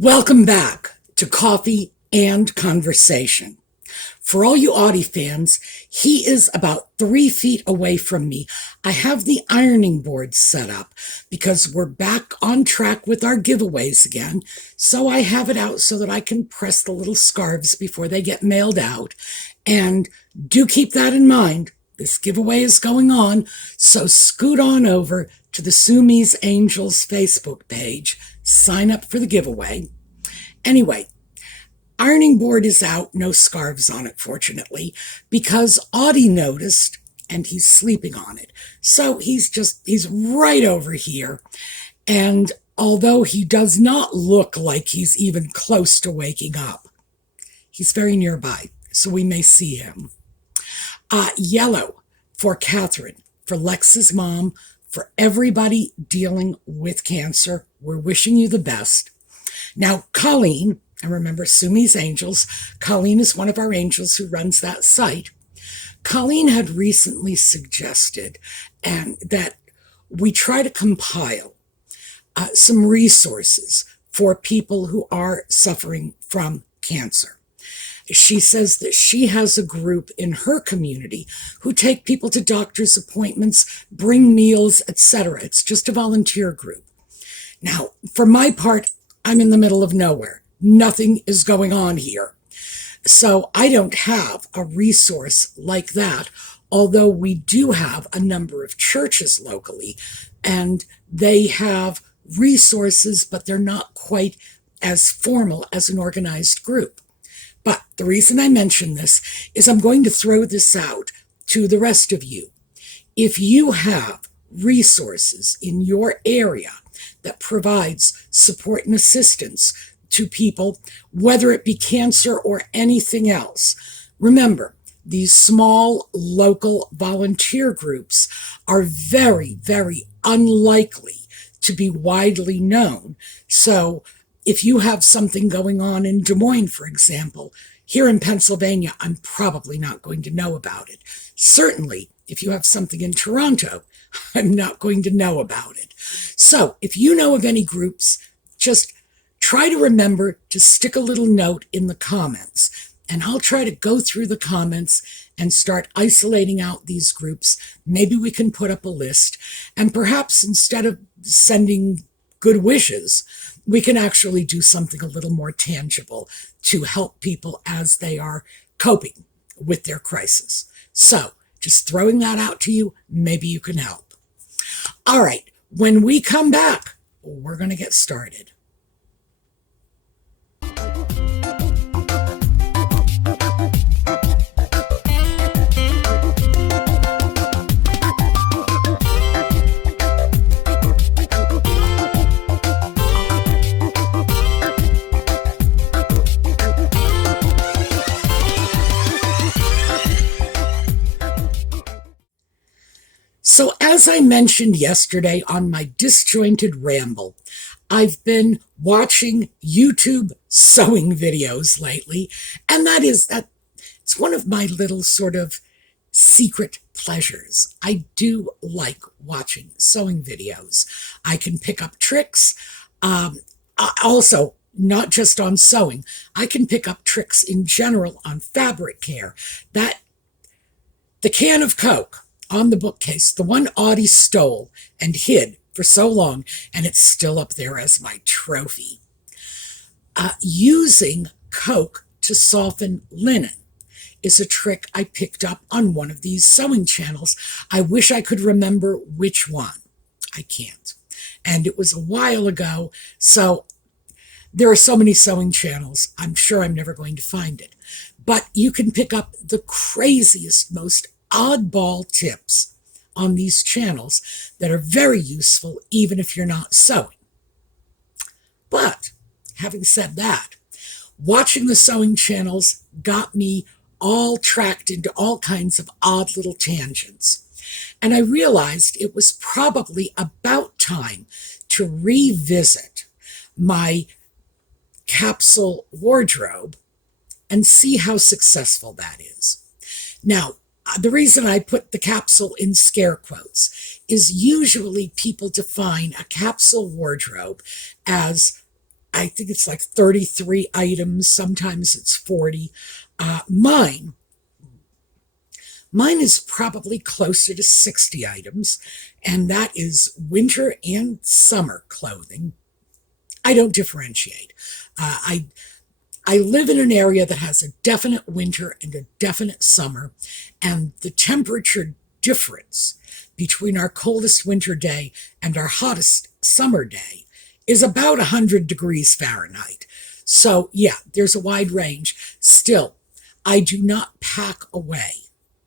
Welcome back to Coffee and Conversation. For all you Audie fans, he is about 3 feet away from me. I have the ironing board set up because we're back on track with our giveaways again. So I have it out so that I can press the little scarves before they get mailed out. And do keep that in mind. This giveaway is going on, so scoot on over to the suemesangels Facebook page. Sign up for the giveaway. Anyway, ironing board is out, no scarves on it, fortunately, because Audie noticed and he's sleeping on it. So he's right over here. And although he does not look like he's even close to waking up, he's very nearby, so we may see him. Yellow for Catherine, for Lex's mom, for everybody dealing with cancer. We're wishing you the best. Now, Colleen, and remember suemesangels, Colleen is one of our angels who runs that site. Colleen had recently suggested that we try to compile some resources for people who are suffering from cancer. She says that she has a group in her community who take people to doctor's appointments, bring meals, etc. It's just a volunteer group. Now, for my part, I'm in the middle of nowhere. Nothing is going on here. So I don't have a resource like that, although we do have a number of churches locally, and they have resources, but they're not quite as formal as an organized group. But the reason I mention this is I'm going to throw this out to the rest of you. If you have resources in your area that provides support and assistance to people, whether it be cancer or anything else, remember, these small local volunteer groups are very, very unlikely to be widely known. So if you have something going on in Des Moines, for example, here in Pennsylvania, I'm probably not going to know about it. Certainly, if you have something in Toronto, I'm not going to know about it. So if you know of any groups, just try to remember to stick a little note in the comments, and I'll try to go through the comments and start isolating out these groups. Maybe we can put up a list, and perhaps instead of sending good wishes, we can actually do something a little more tangible to help people as they are coping with their crisis. So just throwing that out to you, maybe you can help. All right, when we come back, we're going to get started. So as I mentioned yesterday on my disjointed ramble, I've been watching YouTube sewing videos lately, and it's one of my little sort of secret pleasures. I do like watching sewing videos. I can pick up tricks. Also, not just on sewing, I can pick up tricks in general on fabric care. The can of Coke on the bookcase, the one Audie stole and hid for so long, and it's still up there as my trophy. Using Coke to soften linen is a trick I picked up on one of these sewing channels. I wish I could remember which one. I can't. And it was a while ago, so there are so many sewing channels, I'm sure I'm never going to find it. But you can pick up the craziest, most oddball tips on these channels that are very useful even if you're not sewing. But having said that, watching the sewing channels got me all tracked into all kinds of odd little tangents. And I realized it was probably about time to revisit my capsule wardrobe and see how successful that is. Now, the reason I put the capsule in scare quotes is usually people define a capsule wardrobe as I think it's like 33 items. Sometimes it's 40. Mine is probably closer to 60 items, and that is winter and summer clothing. I don't differentiate. I live in an area that has a definite winter and a definite summer, and the temperature difference between our coldest winter day and our hottest summer day is about 100 degrees Fahrenheit. So yeah, there's a wide range. Still, I do not pack away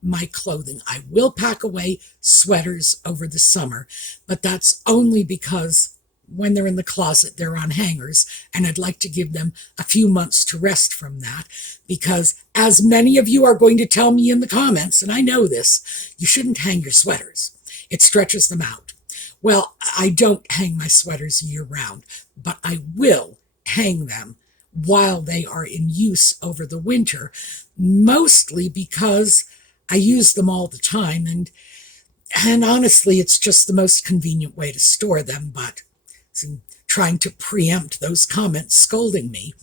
my clothing. I will pack away sweaters over the summer, but that's only because when they're in the closet, they're on hangers, and I'd like to give them a few months to rest from that, because as many of you are going to tell me in the comments, and I know this, you shouldn't hang your sweaters. It stretches them out. Well, I don't hang my sweaters year round, but I will hang them while they are in use over the winter, mostly because I use them all the time, and honestly, it's just the most convenient way to store them, but trying to preempt those comments scolding me.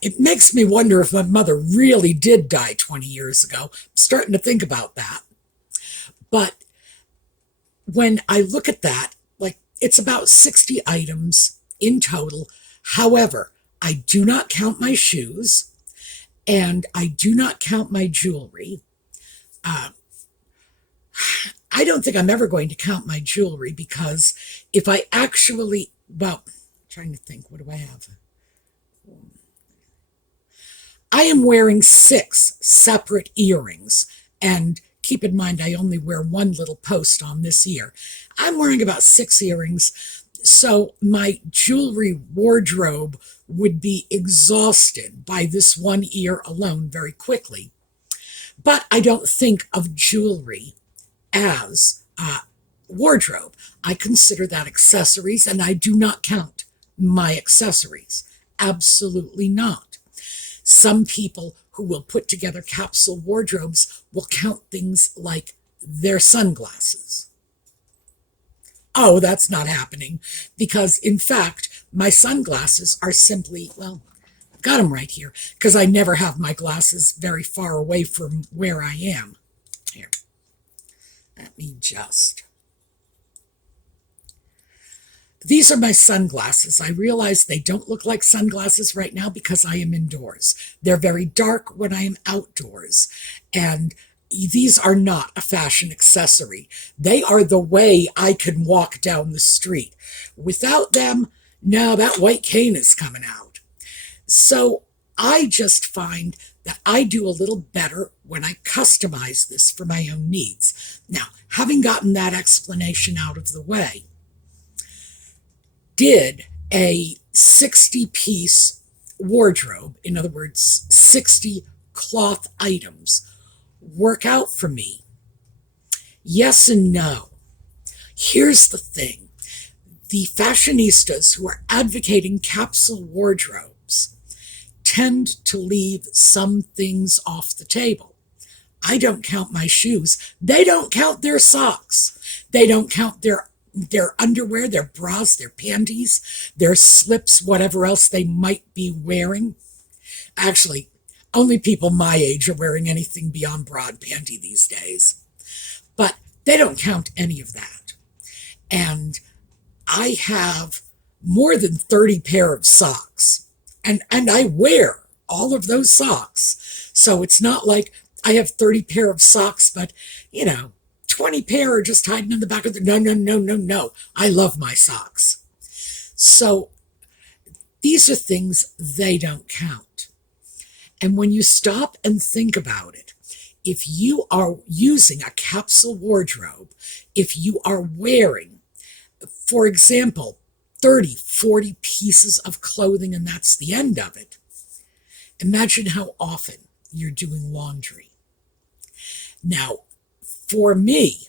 It makes me wonder if my mother really did die 20 years ago. I'm starting to think about that. But when I look at that, like, it's about 60 items in total. However, I do not count my shoes, and I do not count my jewelry. I don't think I'm ever going to count my jewelry, because if I actually, well, I'm trying to think, what do I have? I am wearing 6 separate earrings, and keep in mind, I only wear one little post on this ear. I'm wearing about 6 earrings, so my jewelry wardrobe would be exhausted by this one ear alone very quickly. But I don't think of jewelry as wardrobe. I consider that accessories, and I do not count my accessories. Absolutely not. Some people who will put together capsule wardrobes will count things like their sunglasses. Oh, that's not happening, because in fact, my sunglasses are simply, well, I've got them right here, because I never have my glasses very far away from where I am. Here. Let me just. These are my sunglasses. I realize they don't look like sunglasses right now because I am indoors. They're very dark when I am outdoors. And these are not a fashion accessory. They are the way I can walk down the street. Without them, no, that white cane is coming out. So I just find that I do a little better when I customize this for my own needs. Now, having gotten that explanation out of the way, did a 60-piece wardrobe, in other words, 60 cloth items, work out for me? Yes and no. Here's the thing. The fashionistas who are advocating capsule wardrobes tend to leave some things off the table. I don't count my shoes. They don't count their socks. They don't count their underwear, their bras, their panties, their slips, whatever else they might be wearing. Actually, only people my age are wearing anything beyond broad panty these days. But they don't count any of that. And I have more than 30 pair of socks. And I wear all of those socks. So it's not like I have 30 pair of socks, but, 20 pair are just hiding in the back of the... No. I love my socks. So these are things they don't count. And when you stop and think about it, if you are using a capsule wardrobe, if you are wearing, for example, 30, 40 pieces of clothing, and that's the end of it, imagine how often you're doing laundry. Now, for me,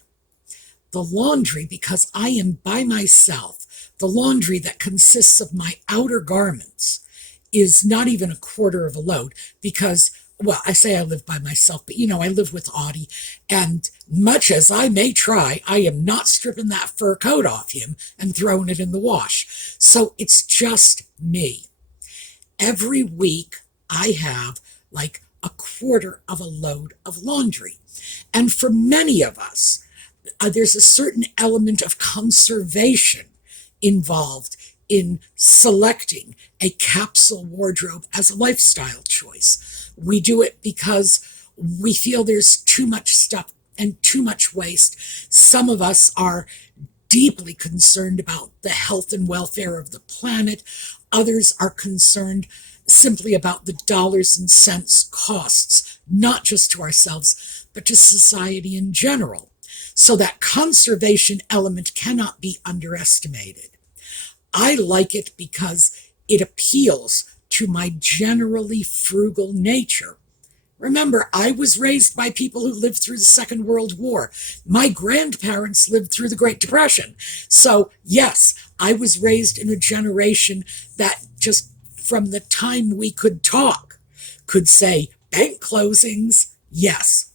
the laundry, because I am by myself, the laundry that consists of my outer garments is not even a quarter of a load, because well, I say I live by myself, but I live with Audie. And much as I may try, I am not stripping that fur coat off him and throwing it in the wash. So it's just me. Every week, I have like a quarter of a load of laundry. And for many of us, there's a certain element of conservation involved in selecting a capsule wardrobe as a lifestyle choice. We do it because we feel there's too much stuff and too much waste. Some of us are deeply concerned about the health and welfare of the planet. Others are concerned simply about the dollars and cents costs, not just to ourselves, but to society in general. So that conservation element cannot be underestimated. I like it because it appeals to my generally frugal nature. Remember, I was raised by people who lived through the Second World War. My grandparents lived through the Great Depression. So, yes, I was raised in a generation that just from the time we could talk could say, bank closings, yes.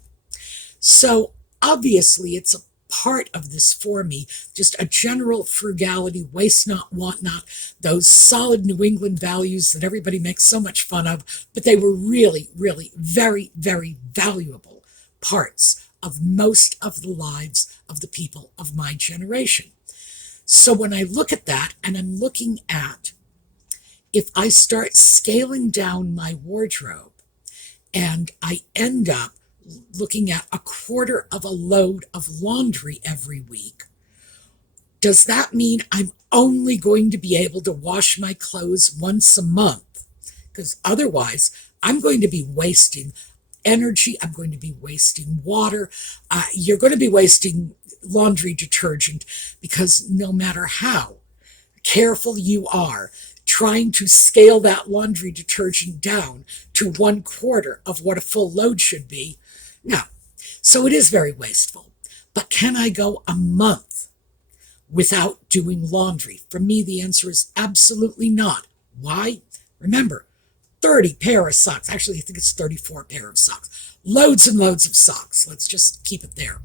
So, obviously, it's a part of this for me, just a general frugality, waste not, want not, those solid New England values that everybody makes so much fun of, but they were really, really very, very valuable parts of most of the lives of the people of my generation. So when I look at that and I'm looking at if I start scaling down my wardrobe and I end up looking at a quarter of a load of laundry every week, does that mean I'm only going to be able to wash my clothes once a month? Because otherwise, I'm going to be wasting energy. I'm going to be wasting water. You're going to be wasting laundry detergent because no matter how careful you are, trying to scale that laundry detergent down to 1/4 of what a full load should be, no. So it is very wasteful. But can I go a month without doing laundry? For me, the answer is absolutely not. Why? Remember, 30 pair of socks. Actually, I think it's 34 pair of socks. Loads and loads of socks. Let's just keep it there.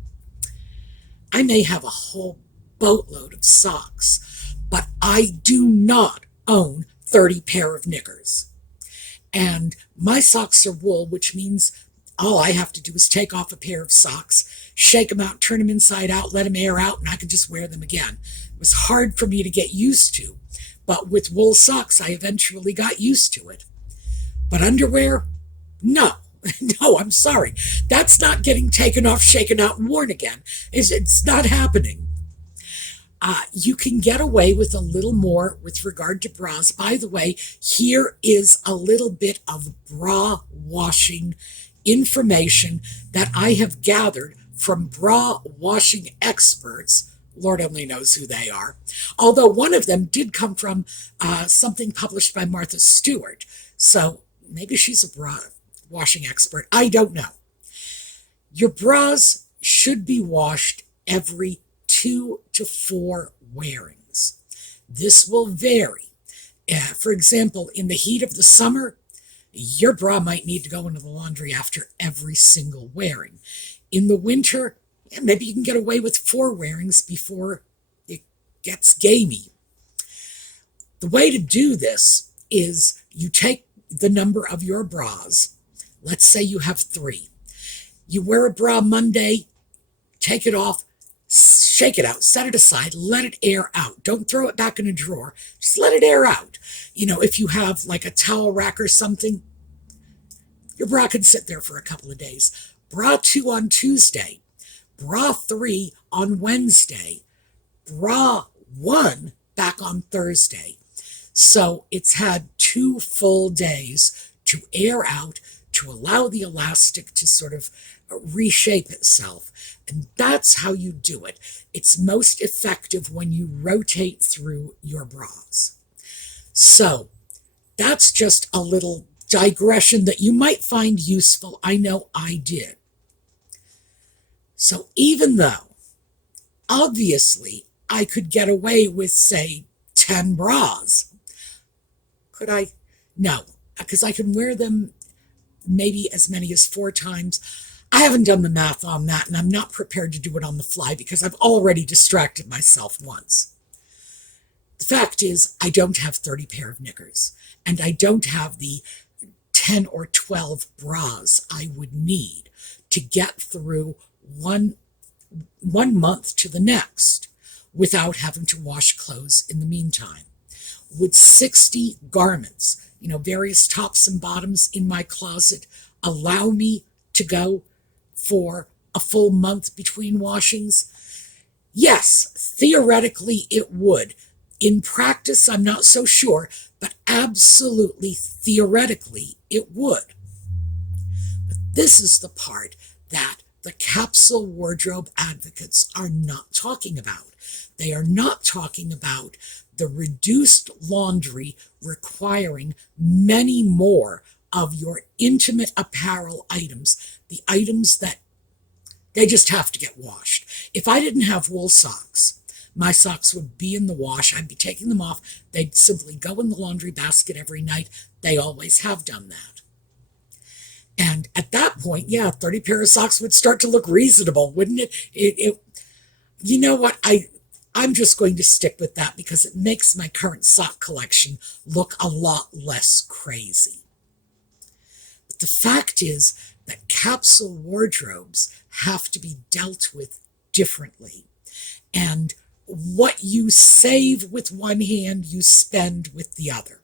I may have a whole boatload of socks, but I do not own 30 pair of knickers. And my socks are wool, which means all I have to do is take off a pair of socks, shake them out, turn them inside out, let them air out, and I can just wear them again. It was hard for me to get used to, but with wool socks, I eventually got used to it. But underwear? No. No, I'm sorry. That's not getting taken off, shaken out, and worn again. It's not happening. You can get away with a little more with regard to bras. By the way, here is a little bit of bra washing information that I have gathered from bra washing experts. Lord only knows who they are. Although one of them did come from something published by Martha Stewart. So maybe she's a bra washing expert. I don't know. Your bras should be washed every 2 to 4 wearings. This will vary. For example, in the heat of the summer, your bra might need to go into the laundry after every single wearing. In the winter, maybe you can get away with 4 wearings before it gets gamey. The way to do this is you take the number of your bras. Let's say you have 3. You wear a bra Monday, take it off, shake it out, set it aside, let it air out. Don't throw it back in a drawer. Just let it air out. If you have like a towel rack or something, your bra can sit there for a couple of days. Bra 2 on Tuesday, bra 3 on Wednesday, bra 1 back on Thursday. So it's had 2 full days to air out, to allow the elastic to sort of reshape itself. And that's how you do it. It's most effective when you rotate through your bras. So that's just a little digression that you might find useful. I know I did. So even though, obviously, I could get away with, say, 10 bras, could I? No, because I can wear them maybe as many as 4 times. I haven't done the math on that, and I'm not prepared to do it on the fly because I've already distracted myself once. The fact is, I don't have 30 pair of knickers, and I don't have the 10 or 12 bras I would need to get through one month to the next without having to wash clothes in the meantime. Would 60 garments, various tops and bottoms in my closet, allow me to go for a full month between washings? Yes, theoretically it would. In practice, I'm not so sure, but absolutely theoretically it would. But this is the part that the capsule wardrobe advocates are not talking about. They are not talking about the reduced laundry requiring many more of your intimate apparel items, the items that they just have to get washed. If I didn't have wool socks, my socks would be in the wash. I'd be taking them off. They'd simply go in the laundry basket every night. They always have done that. And at that point, 30 pair of socks would start to look reasonable, wouldn't it? You know what? I'm just going to stick with that because it makes my current sock collection look a lot less crazy. But the fact is that capsule wardrobes have to be dealt with differently. And what you save with one hand, you spend with the other.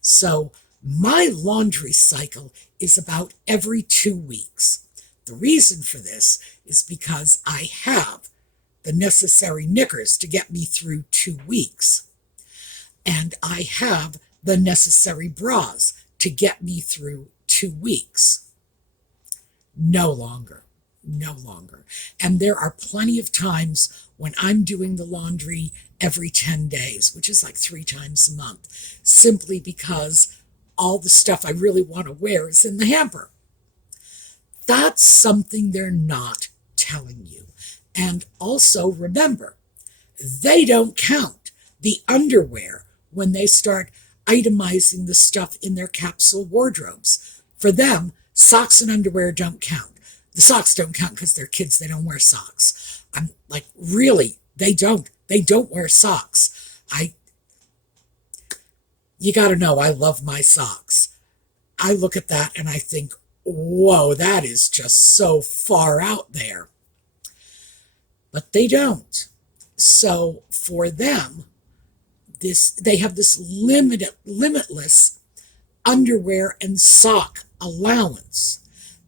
So my laundry cycle is about every 2 weeks. The reason for this is because I have the necessary knickers to get me through 2 weeks. And I have the necessary bras to get me through 2 weeks. No longer. And there are plenty of times when I'm doing the laundry every 10 days, which is like 3 times a month, simply because all the stuff I really want to wear is in the hamper. That's something they're not telling you. And also remember, they don't count the underwear when they start itemizing the stuff in their capsule wardrobes. For them, socks and underwear don't count. The socks don't count because they're kids, they don't wear socks. I'm like, really? They don't wear socks. You gotta know, I love my socks. I look at that and I think, whoa, that is just so far out there. But they don't. So for them, they have this limitless underwear and sock allowance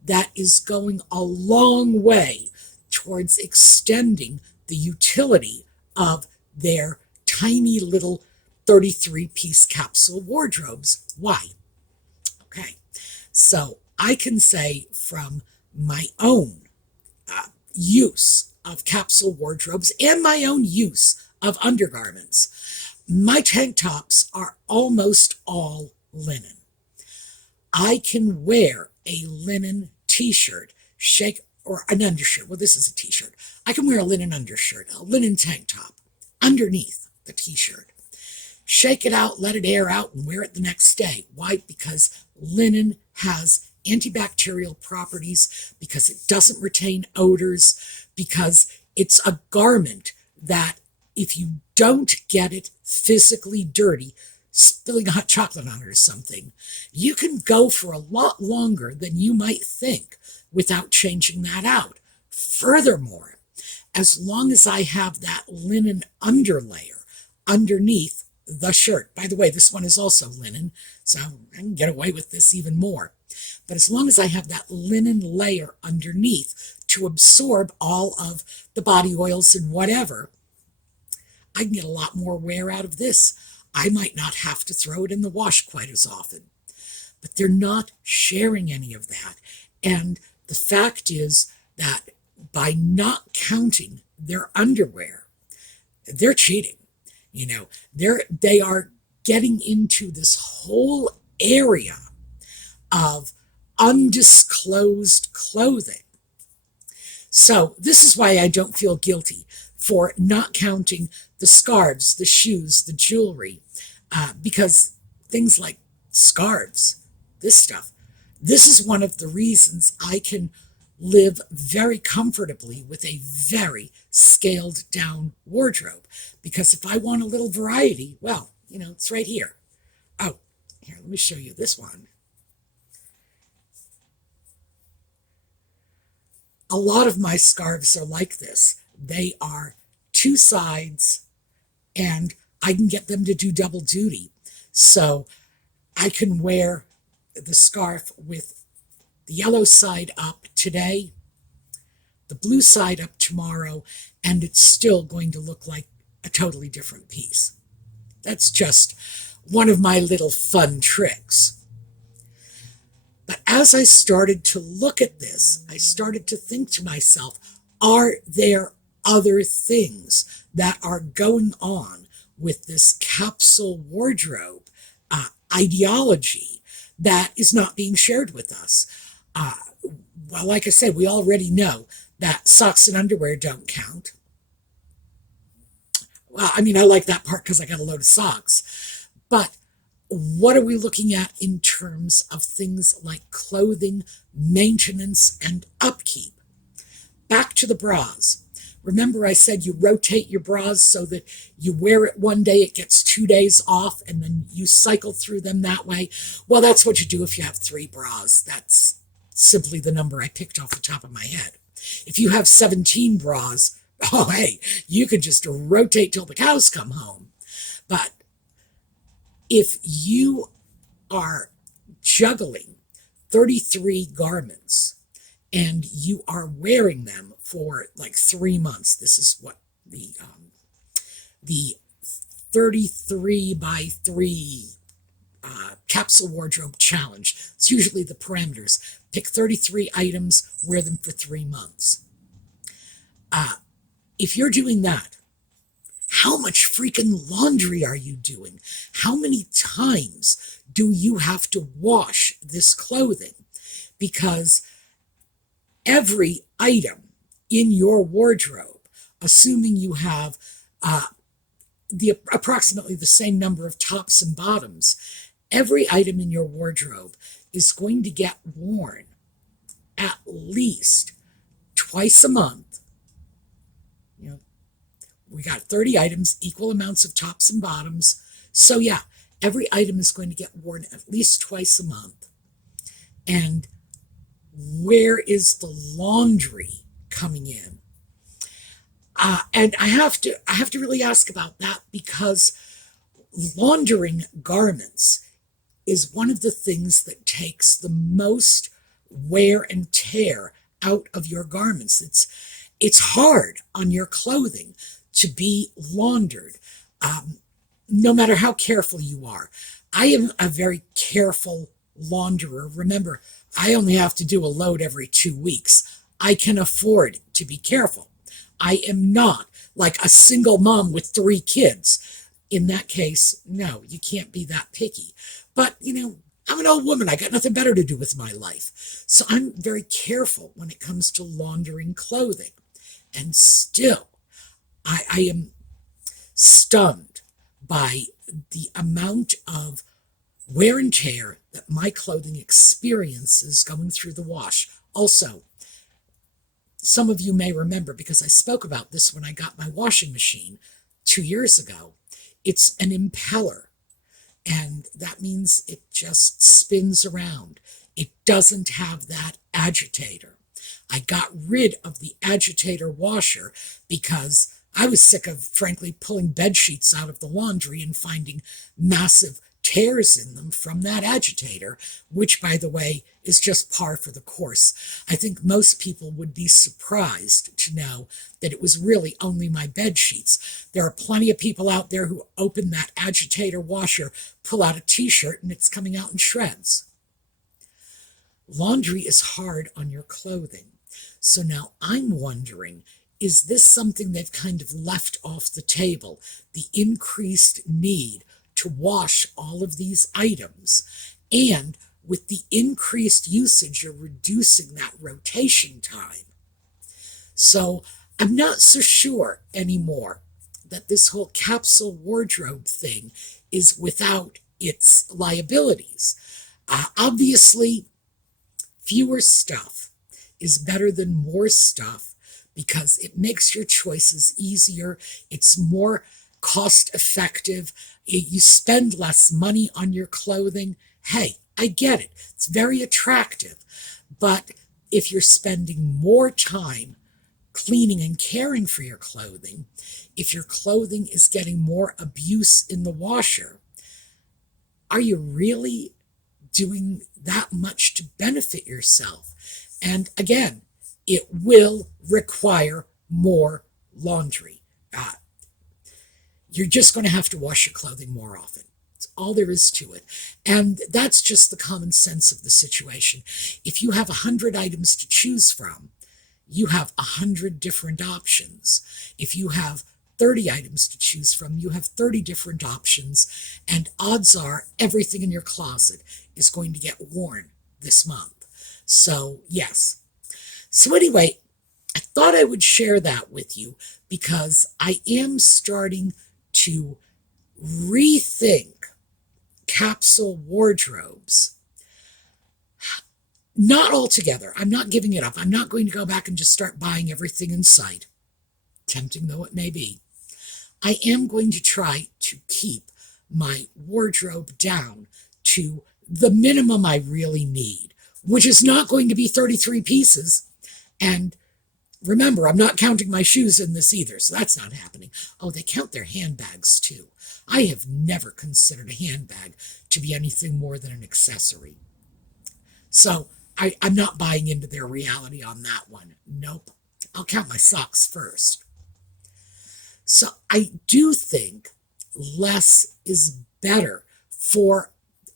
that is going a long way towards extending the utility of their tiny little 33-piece capsule wardrobes. Why? Okay, so I can say from my own use of capsule wardrobes and my own use of undergarments, my tank tops are almost all linen. I can wear a linen t-shirt, or an undershirt. Well, this is a t-shirt. I can wear a linen undershirt, a linen tank top underneath the t-shirt. Shake it out, let it air out, and wear it the next day. Why? Because linen has antibacterial properties, because it doesn't retain odors, because it's a garment that if you don't get it physically dirty, spilling hot chocolate on it or something, you can go for a lot longer than you might think without changing that out. Furthermore, as long as I have that linen underlayer underneath the shirt, by the way, this one is also linen, so I can get away with this even more. But as long as I have that linen layer underneath to absorb all of the body oils and whatever, I can get a lot more wear out of this. I might not have to throw it in the wash quite as often. But they're not sharing any of that. And the fact is that by not counting their underwear, they're cheating. They are getting into this whole area of undisclosed clothing. So this is why I don't feel guilty for not counting the scarves, the shoes, the jewelry, because things like scarves, this stuff, This is one of the reasons I can live very comfortably with a very scaled down wardrobe. Because if I want a little variety, well, it's right here. Oh, here, let me show you this one. A lot of my scarves are like this. They are two sides, and I can get them to do double duty. So I can wear the scarf with the yellow side up today, the blue side up tomorrow, and it's still going to look like a totally different piece. That's just one of my little fun tricks. But as I started to look at this, I started to think to myself, are there other things that are going on with this capsule wardrobe ideology that is not being shared with us? Well, like I said, we already know that socks and underwear don't count. Well, I mean, I like that part because I got a load of socks. But what are we looking at in terms of things like clothing, maintenance, and upkeep? Back to the bras. Remember I said you rotate your bras so that you wear it one day, it gets 2 days off, and then you cycle through them that way? Well, that's what you do if you have 3 bras. That's simply the number I picked off the top of my head. If you have 17 bras, oh, hey, you could just rotate till the cows come home. But if you are juggling 33 garments and you are wearing them for like 3 months, this is what the 33 by 3 capsule wardrobe challenge. It's usually the parameters. Pick 33 items, wear them for 3 months. If you're doing that, how much freaking laundry are you doing? How many times do you have to wash this clothing? Because every item in your wardrobe, assuming you have approximately the same number of tops and bottoms, every item in your wardrobe is going to get worn at least twice a month. We got 30 items, equal amounts of tops and bottoms. So yeah, every item is going to get worn at least twice a month. And where is the laundry coming in? And I have to really ask about that, because laundering garments is one of the things that takes the most wear and tear out of your garments. It's hard on your clothing to be laundered, no matter how careful you are. I am a very careful launderer. Remember, I only have to do a load every 2 weeks. I can afford to be careful. I am not like a single mom with 3 kids. In that case, no, you can't be that picky. But, I'm an old woman. I got nothing better to do with my life. So I'm very careful when it comes to laundering clothing. And still, I am stunned by the amount of wear and tear that my clothing experiences going through the wash. Also, some of you may remember, because I spoke about this when I got my washing machine 2 years ago, it's an impeller. And that means it just spins around. It doesn't have that agitator. I got rid of the agitator washer because I was sick of, frankly, pulling bed sheets out of the laundry and finding massive tears in them from that agitator, which, by the way, is just par for the course. I think most people would be surprised to know that it was really only my bed sheets. There are plenty of people out there who open that agitator washer, pull out a t-shirt, and it's coming out in shreds. Laundry is hard on your clothing. So now I'm wondering, is this something they've kind of left off the table? The increased need to wash all of these items, and with the increased usage, you're reducing that rotation time. So I'm not so sure anymore that this whole capsule wardrobe thing is without its liabilities. Obviously, fewer stuff is better than more stuff because it makes your choices easier. It's more cost effective. You spend less money on your clothing. Hey, I get it. It's very attractive. But if you're spending more time cleaning and caring for your clothing, if your clothing is getting more abuse in the washer, are you really doing that much to benefit yourself? And again, it will require more laundry. You're just going to have to wash your clothing more often. That's all there is to it. And that's just the common sense of the situation. If you have 100 items to choose from, you have 100 different options. If you have 30 items to choose from, you have 30 different options, and odds are everything in your closet is going to get worn this month. So, yes. So anyway, I thought I would share that with you because I am starting to rethink capsule wardrobes. Not altogether. I'm not giving it up. I'm not going to go back and just start buying everything in sight, tempting though it may be. I am going to try to keep my wardrobe down to the minimum I really need, which is not going to be 33 pieces. And remember, I'm not counting my shoes in this either, so that's not happening. Oh, they count their handbags too. I have never considered a handbag to be anything more than an accessory. So I'm not buying into their reality on that one. Nope. I'll count my socks first. So I do think less is better for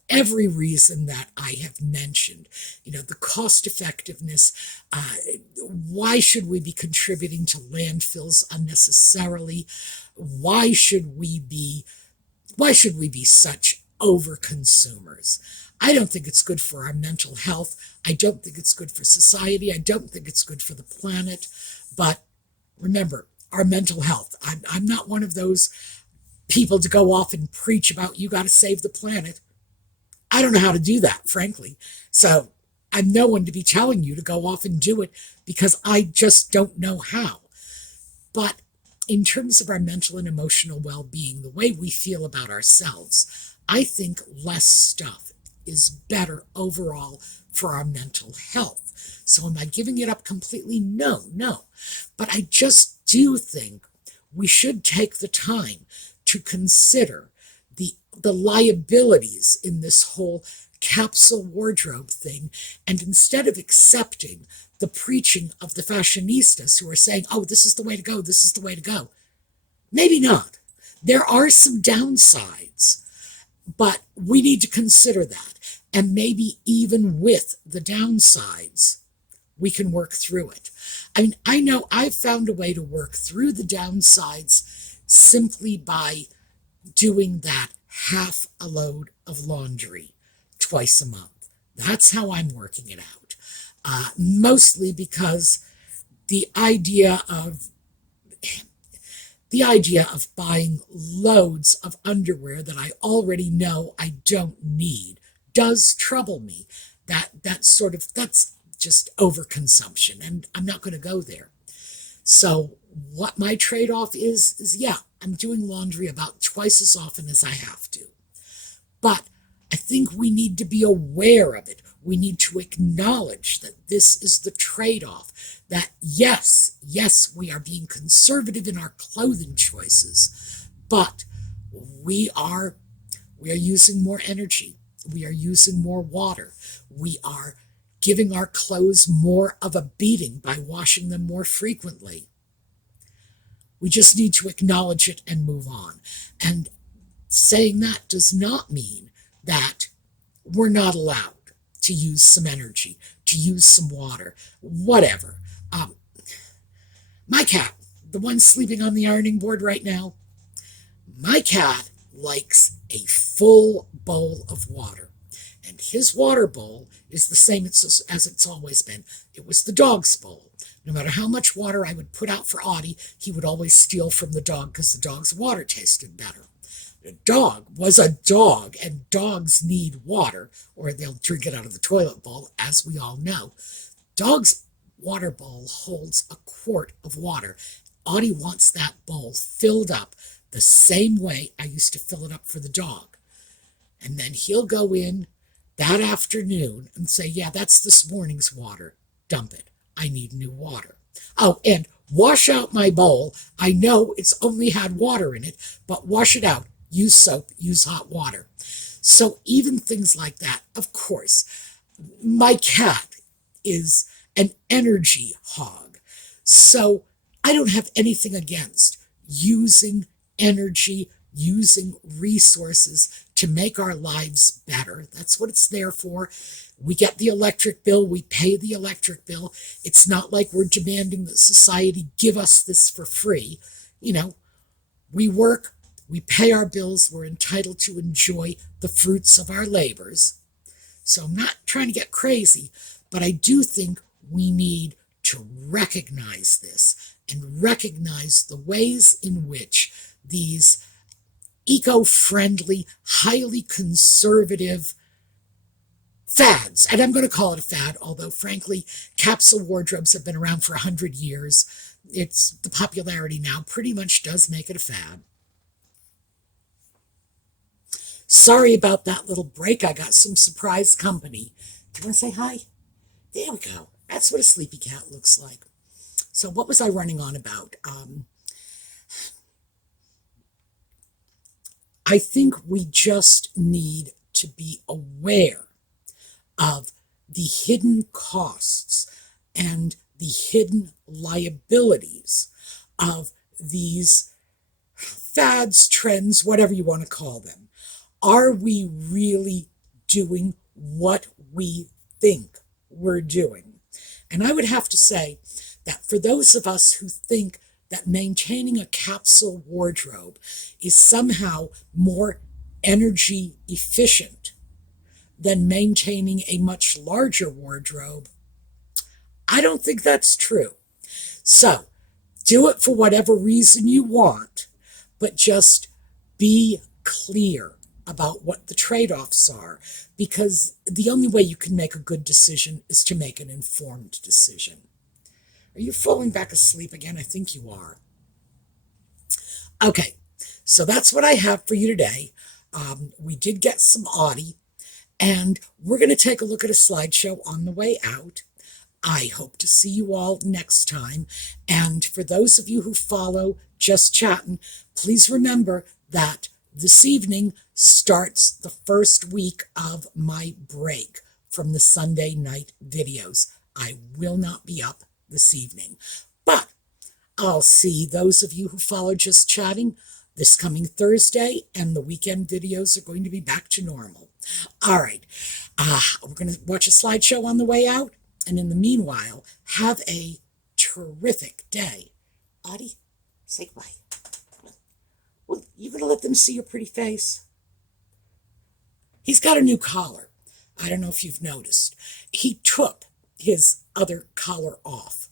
every reason that I have mentioned. You know, the cost effectiveness. Why should we be contributing to landfills unnecessarily? Why should we be such over consumers? I don't think it's good for our mental health. I don't think it's good for society. I don't think it's good for the planet. But remember, our mental health. I'm not one of those people to go off and preach about you got to save the planet. I don't know how to do that, frankly. So I'm no one to be telling you to go off and do it because I just don't know how. But in terms of our mental and emotional well-being, the way we feel about ourselves, I think less stuff is better overall for our mental health. So am I giving it up completely? No. But I just do think we should take the time to consider the liabilities in this whole capsule wardrobe thing, and instead of accepting the preaching of the fashionistas who are saying, oh, this is the way to go, this is the way to go. Maybe not. There are some downsides, but we need to consider that. And maybe even with the downsides, we can work through it. I mean, I know I've found a way to work through the downsides simply by doing that half a load of laundry twice a month. That's how I'm working it out. Mostly because the idea of buying loads of underwear that I already know I don't need does trouble me. That's just overconsumption, and I'm not going to go there. So what my trade-off is yeah, I'm doing laundry about twice as often as I have to. But I think we need to be aware of it. We need to acknowledge that this is the trade-off. That yes, we are being conservative in our clothing choices, but we are using more energy. We are using more water. We are giving our clothes more of a beating by washing them more frequently. We just need to acknowledge it and move on. And saying that does not mean that we're not allowed to use some energy, to use some water, whatever. My cat, the one sleeping on the ironing board right now, my cat likes a full bowl of water. And his water bowl is the same as it's always been. It was the dog's bowl. No matter how much water I would put out for Audie, he would always steal from the dog because the dog's water tasted better. A dog was a dog, and dogs need water, or they'll drink it out of the toilet bowl, as we all know. Dog's water bowl holds a quart of water. Audie wants that bowl filled up the same way I used to fill it up for the dog. And then he'll go in that afternoon and say, yeah, that's this morning's water. Dump it. I need new water. Oh, and wash out my bowl. I know it's only had water in it, but wash it out. Use soap, use hot water. So even things like that, of course. My cat is an energy hog. So I don't have anything against using energy, using resources to make our lives better. That's what it's there for. We get the electric bill, we pay the electric bill. It's not like we're demanding that society give us this for free. You know, we work, we pay our bills, we're entitled to enjoy the fruits of our labors. So I'm not trying to get crazy, but I do think we need to recognize this and recognize the ways in which these eco-friendly, highly conservative fads, and I'm going to call it a fad, although frankly, capsule wardrobes have been around for 100 years. It's the popularity now pretty much does make it a fad. Sorry about that little break. I got some surprise company. Do you want to say hi? There we go. That's what a sleepy cat looks like. So what was I running on about? I think we just need to be aware of the hidden costs and the hidden liabilities of these fads, trends, whatever you want to call them. Are we really doing what we think we're doing? And I would have to say that for those of us who think that maintaining a capsule wardrobe is somehow more energy efficient than maintaining a much larger wardrobe, I don't think that's true. So do it for whatever reason you want, but just be clear about what the trade-offs are, because the only way you can make a good decision is to make an informed decision. Are you falling back asleep again? I think you are. Okay, so that's what I have for you today. We did get some Audie, and we're going to take a look at a slideshow on the way out. I hope to see you all next time. And for those of you who follow Just Chattin', please remember that this evening starts the first week of my break from the Sunday night videos. I will not be up this evening, but I'll see those of you who follow Just Chatting this coming Thursday, and the weekend videos are going to be back to normal. All right, we're going to watch a slideshow on the way out, and in the meanwhile, have a terrific day. Audie, say goodbye. Well, you going to let them see your pretty face? He's got a new collar. I don't know if you've noticed. He took his other collar off.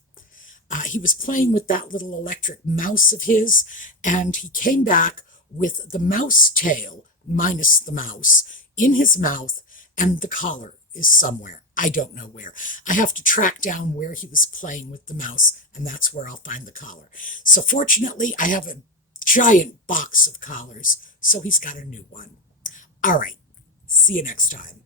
He was playing with that little electric mouse of his, and he came back with the mouse tail, minus the mouse, in his mouth, and the collar is somewhere. I don't know where. I have to track down where he was playing with the mouse, and that's where I'll find the collar. So fortunately, I have a giant box of collars, so he's got a new one. All right, see you next time.